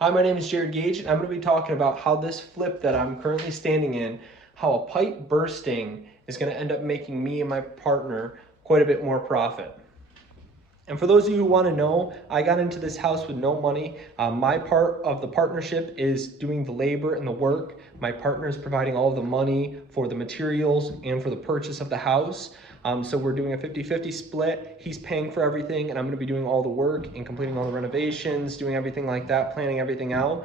Hi, my name is Jared Gage, and I'm going to be talking about how this flip that I'm currently standing in, how a pipe bursting is going to end up making me and my partner quite a bit more profit. And for those of you who want to know, I got into this house with no money. My part of the partnership is doing the labor and the work. My partner is providing all of the money for the materials and for the purchase of the house. So we're doing a 50-50 split. He's paying for everything, and I'm going to be doing all the work and completing all the renovations, doing everything like that, planning everything out,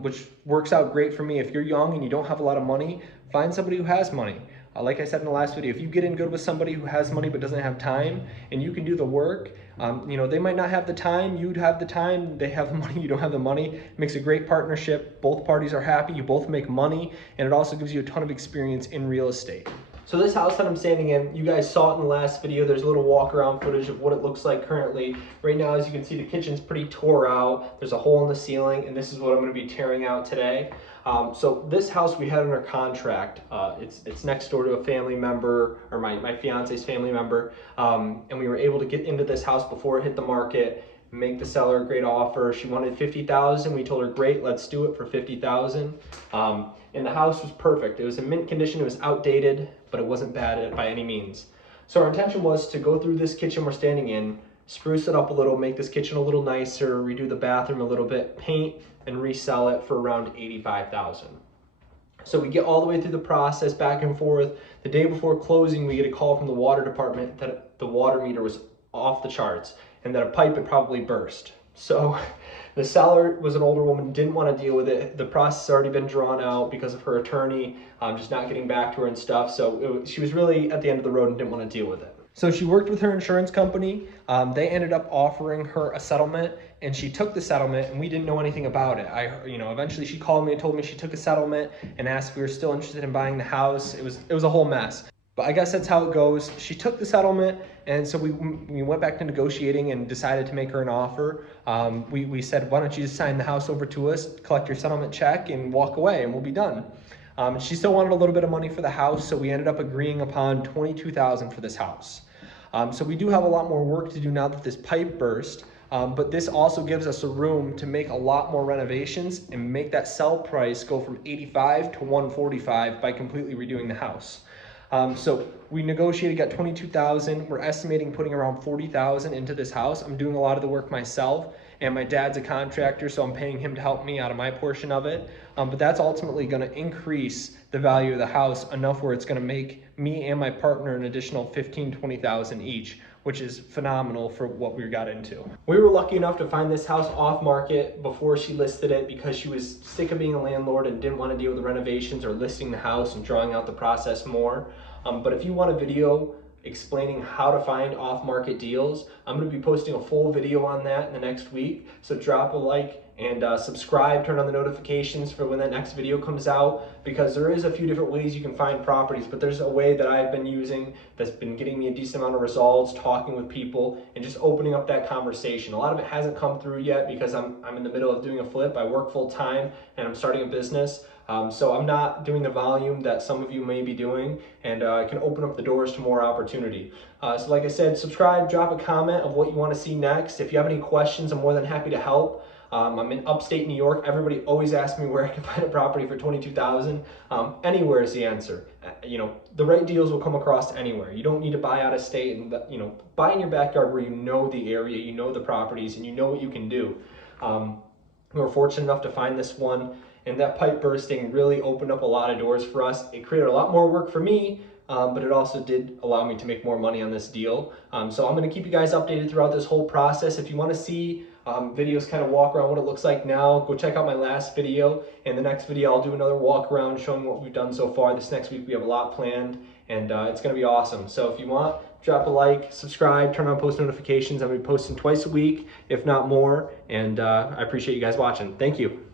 which works out great for me. If you're young and you don't have a lot of money, find somebody who has money. Like I said in the last video, if you get in good with somebody who has money but doesn't have time, and you can do the work, they might not have the time, you'd have the time, they have the money, you don't have the money. It makes a great partnership. Both parties are happy, you both make money, and it also gives you a ton of experience in real estate. So this house that I'm standing in, you guys saw it in the last video. There's a little walk around footage of what it looks like currently. Right now, as you can see, the kitchen's pretty tore out. There's a hole in the ceiling, and this is what I'm going to be tearing out today. So this house we had under contract. It's next door to a family member, or my fiance's family member, and we were able to get into this house before it hit the market, make the seller a great offer. She wanted $50,000. We told her, great, let's do it for $50,000. And the house was perfect. It was in mint condition. It was outdated, but it wasn't bad by any means. So our intention was to go through this kitchen we're standing in, spruce it up a little, make this kitchen a little nicer, redo the bathroom a little bit, paint, and resell it for around $85,000. So we get all the way through the process, back and forth. The day before closing, we get a call from the water department that the water meter was off the charts and that a pipe had probably burst. So the seller was an older woman, didn't want to deal with it. The process had already been drawn out because of her attorney just not getting back to her and stuff. So she was really at the end of the road and didn't want to deal with it. So she worked with her insurance company. They ended up offering her a settlement, and she took the settlement, and we didn't know anything about it. Eventually she called me and told me she took a settlement and asked if we were still interested in buying the house. It was a whole mess. But I guess that's how it goes. She took the settlement, and so we went back to negotiating and decided to make her an offer. We said, why don't you just sign the house over to us, collect your settlement check, and walk away, and we'll be done. She still wanted a little bit of money for the house, so we ended up agreeing upon $22,000 for this house. So we do have a lot more work to do now that this pipe burst, but this also gives us a room to make a lot more renovations and make that sell price go from $85,000 to $145,000 by completely redoing the house. So we negotiated, got $22,000. We're estimating putting around $40,000 into this house. I'm doing a lot of the work myself, and my dad's a contractor, so I'm paying him to help me out of my portion of it. But that's ultimately going to increase the value of the house enough where it's going to make me and my partner an additional $15,000, $20,000 each, which is phenomenal for what we got into. We were lucky enough to find this house off market before she listed it because she was sick of being a landlord and didn't want to deal with the renovations or listing the house and drawing out the process more. But if you want a video explaining how to find off-market deals, I'm going to be posting a full video on that in the next week. So drop a like and subscribe, turn on the notifications for when that next video comes out, because there is a few different ways you can find properties, but there's a way that I've been using that's been getting me a decent amount of results, talking with people and just opening up that conversation. A lot of it hasn't come through yet because I'm in the middle of doing a flip. I work full time and I'm starting a business. So I'm not doing the volume that some of you may be doing, and I can open up the doors to more opportunity. So like I said, subscribe, drop a comment of what you want to see next. If you have any questions, I'm more than happy to help. I'm in upstate New York. Everybody always asks me where I can find a property for $22,000. Anywhere is the answer. The right deals will come across anywhere. You don't need to buy out of state, and buy in your backyard where you know the area, you know the properties, and you know what you can do. We were fortunate enough to find this one, and that pipe bursting really opened up a lot of doors for us. It created a lot more work for me, but it also did allow me to make more money on this deal. So I'm going to keep you guys updated throughout this whole process. If you want to see videos kind of walk around what it looks like now, go check out my last video. In the next video, I'll do another walk around showing what we've done so far. This next week, we have a lot planned, and it's going to be awesome. So if you want, drop a like, subscribe, turn on post notifications. I'm going to be posting twice a week, if not more, and I appreciate you guys watching. Thank you.